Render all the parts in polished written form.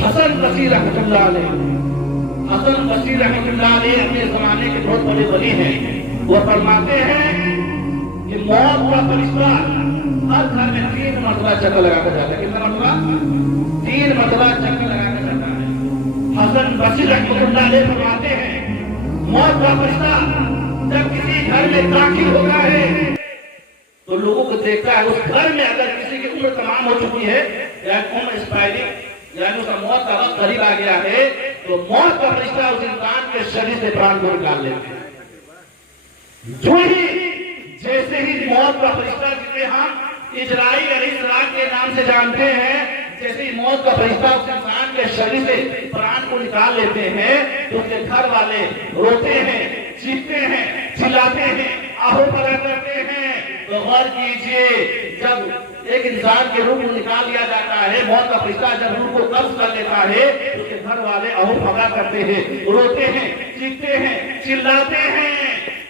حسن بصری رحمۃ اللہ علیہ، حسن بصری رحمۃ اللہ علیہ اپنے زمانے کے بہت بڑے ولی ہیں۔ وہ فرماتے ہیں کہ موت کا فرشتہ ہر گھر میں 3 مرتبہ چکر لگا کر جاتا ہے۔ کتنا مرتبہ؟ 3 مرتبہ چکر لگا کر جاتا ہے۔ حسن بصری رحمۃ اللہ علیہ فرماتے ہیں موت کا فرشتہ جب کسی گھر میں داخل ہوتا ہے تو لوگوں کو دیکھتا ہے، اس گھر میں اگر کسی کی عمر تمام ہو چکی ہے یعنی عمر ایکسپائرنگ، یعنی اس کا موت کا وقت قریب آ گیا ہے، تو موت کا فرشتہ اس انسان کے شریر سے پران کو نکال لیتے ہیں۔ جو ہی جیسے ہی موت کا فرشتہ جسے ہم اجرائیل علیہ السلام کے نام سے جانتے ہیں، جیسے ہی موت کا فرشتہ اس انسان کے شریر سے پران کو نکال لیتے ہیں تو اس کے گھر والے روتے ہیں، چیختے ہیں، چلاتے ہیں، آہو بھگا کرتے ہیں۔ تو غور کیجئے، جب ایک انسان کے روح کو نکال لیا جاتا ہے، موت کا فرشتہ جب روح کو قبض کر لیتا ہے تو اس کے گھر والے آہو بھگا کرتے ہیں، روتے ہیں، چیختے ہیں، چلاتے ہیں۔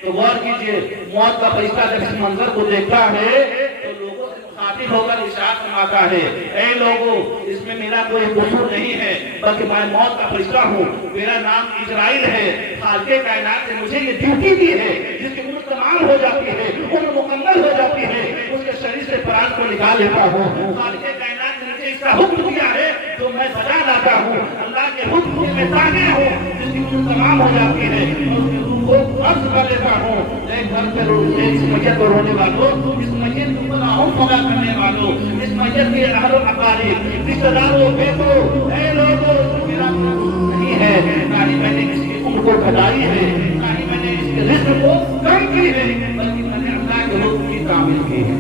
تو غور کیجئے، موت کا فرشتہ جب اس منظر کو دیکھتا ہے تو لوگوں سے مخاطب ہو کر ارشاد فرماتا ہے، اے لوگوں، اس میں میرا کوئی قصور نہیں ہے، بلکہ میں موت کا فرشتہ ہوں، میرا نام اجرائیل ہے، خالق کائنات نے مجھے یہ ڈیوٹی دی ہے، جس کی عمر تمام ہو جاتی ہے، عمر مکمل ہو جاتی ہے، اس کے شریر سے پران کو نکال لیتا ہوں۔ خالق کائنات نے مجھے اس کا حکم دیا ہے تو میں بجا لاتا ہوں، اللہ کے حکم سے میں تابع ہوں، جس کی عمر تمام ہو جاتی ہے، اس کے روح کو قبض کر لیتا ہوں۔ ایک گھر پہ اس میت کو رونے والوں، اس میت کو آہو بھگا کرنے والوں، اس میت کے اہل و اقارب، رشتہ داروں، بیٹوں، اے لوگوں، میرا نہیں ہے، نہ ہی میں نے کسی کی عمر کو گھٹائی ہے، نہ ہی میں نے اس کے رزق کو کم کی ہے، بلکہ میں نے اللہ کے حکم کی تعمیل کی ہے۔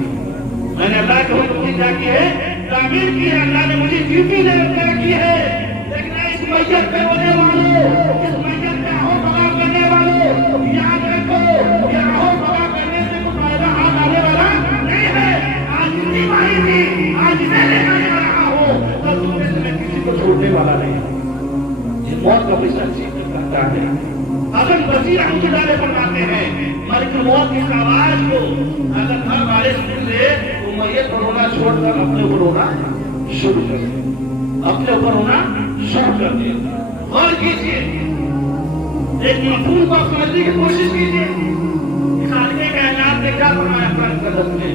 میں نے اللہ کے حکم کی کیا کی ہے؟ تعمیل کی ہے۔ اللہ نے مجھے ڈیوٹی دے کر کی ہے، لیکن اس میت پہ رونے والوں، اس میت پہ آہو بھگا کرنے والوں، یاد رکھو یہ آہو بھگا کرنے سے کوئی فائدہ ہاتھ آنے والا نہیں ہے۔ آج اتنی ماہی تھی، آج میں لے کر جا رہا ہوں، کل صبح سے میں کسی کو چھوڑنے والا نہیں ہوں۔ یہ موت کا فرشتہ چیخ کرتا ہے۔ حسن بصری رحمۃ اللہ علیہ فرماتے ہیں ملک الموت کی اس آواز کو اگر گھر والے سن لے تو میت پر رونا چھوڑ کر اپنے اوپر رونا شروع کر دے، اپنے اوپر رونا شروع کر دے۔ غور کیجیے، ایک مفہوم کو سمجھنے کی کوشش کیجیے۔ خالق کائنات نے کیا فرمایا قرآن مقدس میں؟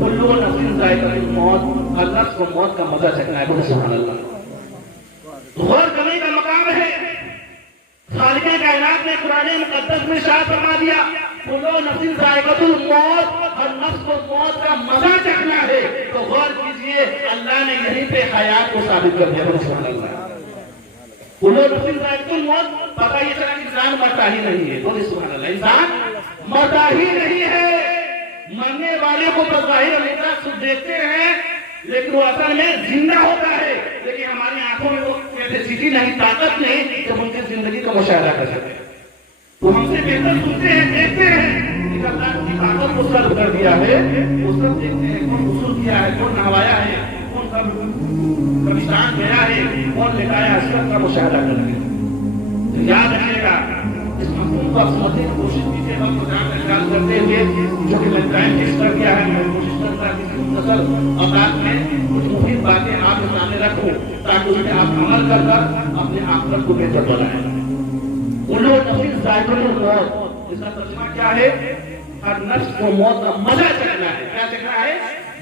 کل نفس ذائقۃ الموت، ہر نفس کو موت کا مزہ چکھنا ہے۔ بولے سبحان اللہ۔ غور کرنے کا مقام ہے۔ خالق کائنات نے قرآن مقدس میں ارشاد فرما دیا کل نفس ذائقۃ الموت، ہر نفس کو موت کا مزہ چکھنا ہے۔ تو غور کیجیے، اللہ نے یہیں پہ حیات کو ثابت کر دیا۔ بولے سبحان اللہ۔ کل نفس ذائقۃ الموت، پتہ یہ چلا کہ انسان مرتا ہی نہیں ہے۔ بولے سبحان اللہ۔ انسان مرتا ہی نہیں ہے۔ مرنے والے کو بظاہر ہمیشہ سب دیکھتے ہیں لیکن وہ اصل میں زندہ ہوتا ہے، لیکن ہماری آنکھوں میں وہ کیپیسٹی نہیں، طاقت نہیں کہ ہم ان کی زندگی کا مشاہدہ کر سکیں۔ تو ہم سے بہتر سنتے ہیں، دیکھتے ہیں، لیکن اللہ کی طاقت کو سلب کر دیا ہے، وہ سب دیکھتے ہیں کون غسل کیا ہے، کون نہوایا ہے، کون سب قبرستان گیا ہے، کون لٹایا ہے، سب کا مشاہدہ کر دیا۔ تو یاد رکھیے گا، اس مفہوم کو آپ سمجھنے کی کوشش کیجیے، وقت کو جان کا خیال کرتے ہوئے، جو کہ میں ٹائم فکس کر دیا ہے، میں کوشش کرتا ہوں کسی مختصر اوقات میں کچھ مفید باتیں آپ کے سامنے رکھوں تاکہ اس میں آپ عمل کر کر اپنے آخرت کو بہتر بنائیں۔ کل نفس ذائقۃ الموت، اس کا ترجمہ کیا ہے؟ ہر نفس کو موت کا مزہ چکھنا ہے۔ کیا چکھنا ہے؟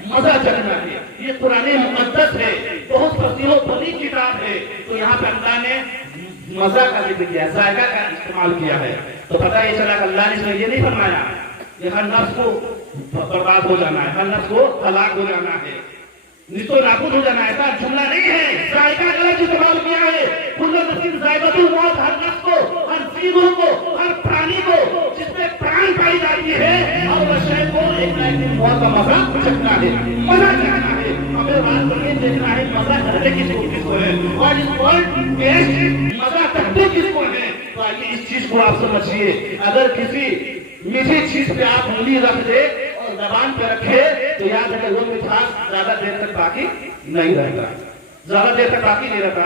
مزہ چکھنا ہے۔ یہ قرآن مقدس ہے، بہت فصیح و بلیغ کتاب ہے۔ تو یہاں پہ اللہ نے مزہ کا ذکر کیا، ذائقہ کا استعمال کیا ہے۔ تو پتہ یہ چلا کہ اللہ نے اس میں یہ نہیں فرمایا کہ ہر نفس کو برباد ہو جانا ہے، ہر نفس کو ہلاک ہو جانا ہے، نیست و نابود ہو جانا ہے، ایسا جملہ نہیں ہے۔ ذائقہ کا استعمال کیا ہے۔ کل نفس ذائقۃ الموت، ہر نفس کو، ہر جیو کو، ہر پرانی کو جس میں پران پائی جاتی ہے اور وہ شے کو ایک نہ ایک دن موت کا مزہ چکھنا ہے، مزہ چکھنا ہے۔ ہمیں بات کو یہ دیکھنا ہے مزہ کرنے کس کو ہے اور اس پر مزہ کرتے کس کو ہے۔ تو آئیے اس چیز کو آپ سمجھیے، اگر کسی میٹھی چیز پہ آپ انگلی رکھ دے اور زبان پہ رکھے تو یاد رکھے وہ مٹھاس زیادہ دیر تک باقی نہیں رہتا، زیادہ دیر تک باقی نہیں رہتا۔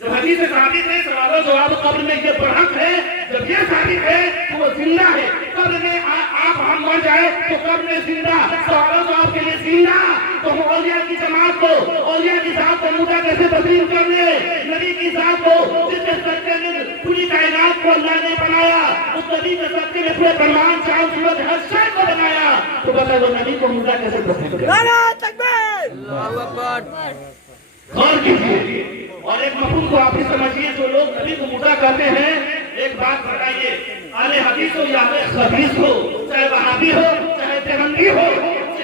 جو حدیث ثابت ہے سوال و جواب قبر میں یہ برحق ہے، جب یہ ثابت ہے تو وہ زندہ ہے. قبر میں آپ ہم مر جائے تو قبر میں زندہ، سوال و جواب کے لیے زندہ. تو ہم اولیاء کی جماعت کو، اولیاء کی ذات کو مردہ کیسے تسلیم کر لے؟ نبی کی ذات کو جس کے صدقے میں پوری کائنات کو اللہ نے بنایا، اس نبی کے صدقے میں پورے برہمان چاند سورج ہر شے کو بنایا، تو بتا دو نبی کو مردہ کیسے تسلیم کرے؟ نعرہ تکبیر! اللہ اکبر! غور کیجیے اور ایک مفہوم کو آپ ہی سمجھیے. جو لوگ نبی کو مردہ کہتے ہیں، ایک بات بتائیے، اہل حدیث ہو یا خبیث ہو، چاہے وہابی ہو چاہے دیوبندی ہو،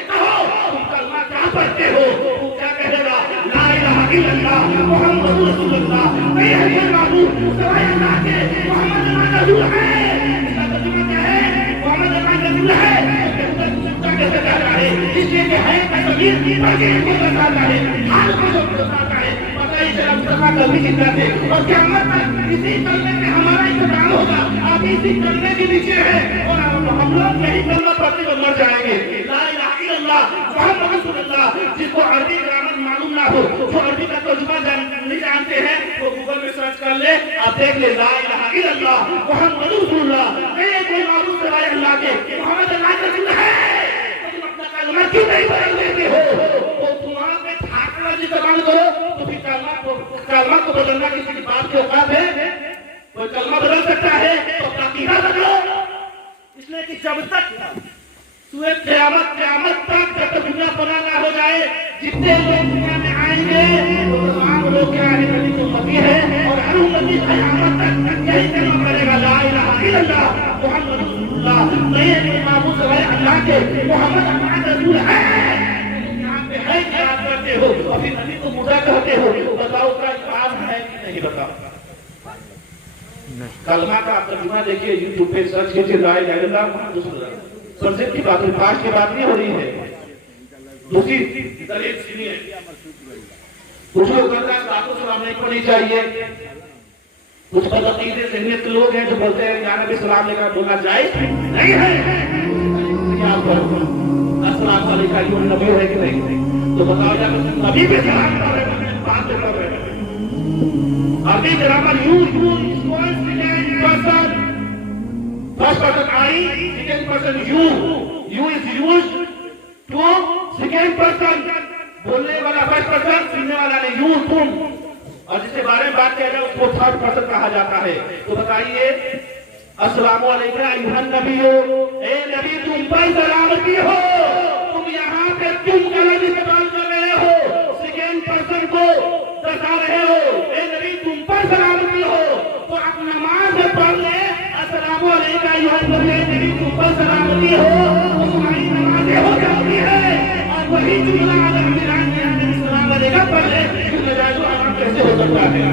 کہو تم کلمہ کیا پڑھتے ہو؟ تو کیا کہے گا؟ لا الہ الا اللہ محمد رسول اللہ. نہیں ہے یہ معبود سوائے اللہ کے، محمد رسول ہے. اس کا ترجمہ کیا ہے؟ محمد رسول ہے. کیسے کہتا ہے؟ اس لیے کہ ہے تصویر بلکہ ان کو بتاتا ہے، حال کو جو بتاتا ہے. پتہ ہی چلا مصطفیٰ کبھی زندہ تھے اور قیامت تک اسی کلمے میں ہمارا انتقال ہوگا. آپ اسی کلمے کے نیچے ہیں اور ہم لوگ یہی کلمہ پڑھتے ہوئے مر جائیں گے. لا الہ الا اللہ محمد رسول اللہ. جس کو عربی گرامر معلوم نہ ہو، جو عربی کا ترجمہ نہیں جانتے ہیں، وہ گوگل میں سرچ کر لے، آپ دیکھ لے لا الہ الا اللہ محمد رسول اللہ. نہیں کوئی معبود سوائے اللہ کے، محمد اللہ کا رسول ہے. کلمہ کیوں نہیں بدل دیتے ہو؟ تو تمہارا میں ٹھاکرا جی زبان کرو تو پھر کلمہ کو بدلنا کسی کی بات کی اوقات ہے؟ کوئی کلمہ بدل سکتا ہے تو عقیدہ بدلو. اس لیے کہ جب تک سوئے قیامت تک جب تک دنیا بنا نہ ہو جائے، جتنے لوگ دنیا میں آئیں گے وہ تمام لوگ کیا ہے؟ نبی کی امتی ہے اور ہر امتی قیامت تک یہی کلمہ پڑھے گا لا الہ الا اللہ محمد رسول اللہ. نہیں ہے معبود سوائے اللہ کے، محمد اللہ کا رسول ہے. یہاں پہ ہے کہ آپ کرتے ہو اور پھر نبی کو مردہ کہتے ہو. بتاؤ کا جواب ہے کہ نہیں؟ بتاؤ. کلمہ کا آپ ترجمہ دیکھیے، یوٹیوب پہ سرچ کیجیے لا الہ الا اللہ محمد رسول اللہ. سرزت کی بات ہے، پاش کی بات نہیں ہو رہی ہے. دوسری دلیل سنیے، کچھ لوگ کہتا ہے ساتھ سلام نہیں پڑھنی چاہیے. کچھ بدعقیدے ذہنیت کے لوگ ہیں جو بولتے ہیں یا نبی سلام لے کر بولنا جائز نہیں ہے. السلام علیکم ایھا نبی ہے کہ نہیں؟ تو بتاؤ یا نبی پہ سلام کر رہے ہیں، بات کر رہے ہیں. عربی grammar first person I, second person you. You is used to second person. بولنے والا first person، سننے والا نے you تم. اور جس کے بارے میں بات کیا جائے اس کو تھرڈ پرسن کہا جاتا ہے. تو بتائیے السلام علیکم ایھا النبی، اے نبی تم پر سلامتی ہو. تم یہاں پہ تم کا لفظ استعمال کر رہے ہو، سیکنڈ پرسن کو درسا رہے ہو. اے نبی تم پر سلامتی ہو. تو آپ نماز پڑھ لیں السلام علیکم ایھا النبی، نبی تم پر سلامتی ہو، تو تمہاری نمازیں ہو جاتی ہے. اور وہی جملہ اگر ہم نبی سلام علیکم پڑھ لیں پھر نجائز و حرام کیسے ہو سکتا ہے؟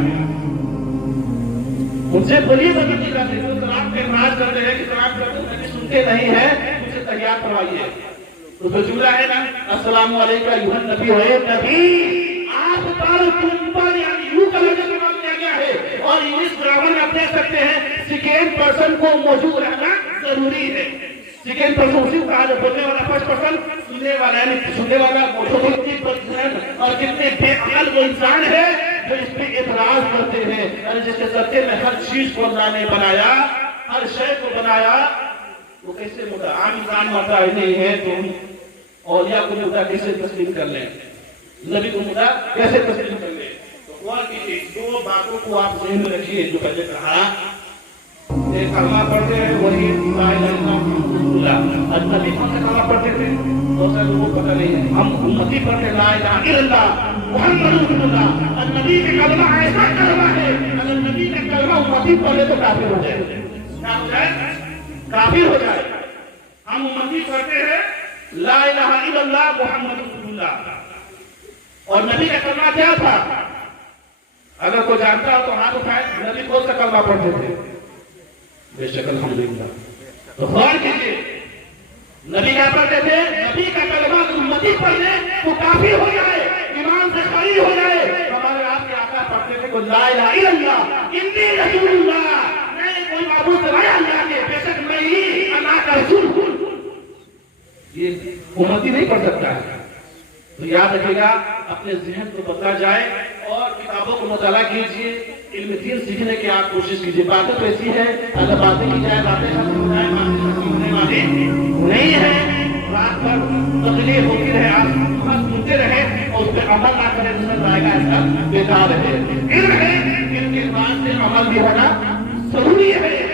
ان سے بولیے بدتی کرتے ہیں، سلام کے اعتراض کرتے ہیں کہ سلام کرتے ہیں، سنتے نہیں ہیں. ان سے تیار کروائیے. تو جو جملہ ہے نا السلام علیکم ایھا النبی، ہے نبی آپ پر تم پر یعنی یوں کا لفظ استعمال کیا گیا ہے. اور انگلش گرامر میں آپ دیکھ سکتے ہیں سیکنڈ پرسن کو موجود رہنا ضروری ہے. سیکنڈ پرسن اسی کو کہا جاتا ہے. بولنے والا فرسٹ پرسن، سننے والا یعنی سننے والا موجود. اور کتنے بے عقل وہ انسان ہے جو اس پہ اعتراض کرتے ہیں. اور جس کے سطح میں ہر چیز کو اللہ نے بنایا، ہر شے کو بنایا، وہ کیسے مردہ عام انسان مردہ نہیں ہے تو اولیاء کو مردہ کیسے تسلیم کر لیں؟ نبی کو مردہ کیسے تسلیم کر لیں؟ تو غور کیجیے، دو باتوں کو آپ ذہن میں رکھیے. جو پہلے کہا ایک کلمہ پڑھتے ہیں وہی لا الہ الا اللہ محمد رسول اللہ. اور نبی کون سا کلمہ پڑھتے تھے بہت سارے لوگوں کو پتہ نہیں ہے. ہم امتی پڑھتے لا الہ الا اللہ محمد رسول اللہ. اور نبی کا کلمہ ایسا کلمہ ہے اگر نبی کا کلمہ امتی پڑھے تو کافر ہو جائے. کیا ہو جائے؟ کافر ہو جائے. ہم امتی پڑھتے ہیں لا الہ الا اللہ محمد رسول اللہ. اور نبی کا کلمہ کیا تھا؟ اگر کوئی جانتا ہو تو ہاتھ اٹھائے. نبی کون سا کلمہ پڑھتے تھے؟ بے شک الحمدللہ. تو غور کیجیے نبی کیا پڑھتے تھے؟ نبی کا کلمہ امتی پڑھ لے تو کافر ہو جائے، ایمان سے خالی ہو جائے. ہمارے آپ کے آقا پڑھتے تھے لا الہ الا اللہ انی رسول اللہ. نہیں کوئی معبود سوائے اللہ کے، بے شک میں ہی اللہ کا رسول ہوں. یہ امتی نہیں پڑھ سکتا ہے. تو یاد رکھے گا اپنے ذہن کو بدلا جائے اور کتابوں کو مطالعہ کیجیے، علم دین سیکھنے کی آپ کوشش کیجیے۔ باتیں تو ایسی ہے اگر باتیں کی جائے، باتیں ختم ہو جائے، باتیں ختم ہونے والی نہیں ہے۔ رات بھر تقریر ہوتی رہے، آپ سنتے رہے اور اس پہ عمل نہ کرے، نظر آئے گا ایسا بیکار ہے۔ علم ہے، علم کے بعد سے عمل بھی ہونا ضروری ہے۔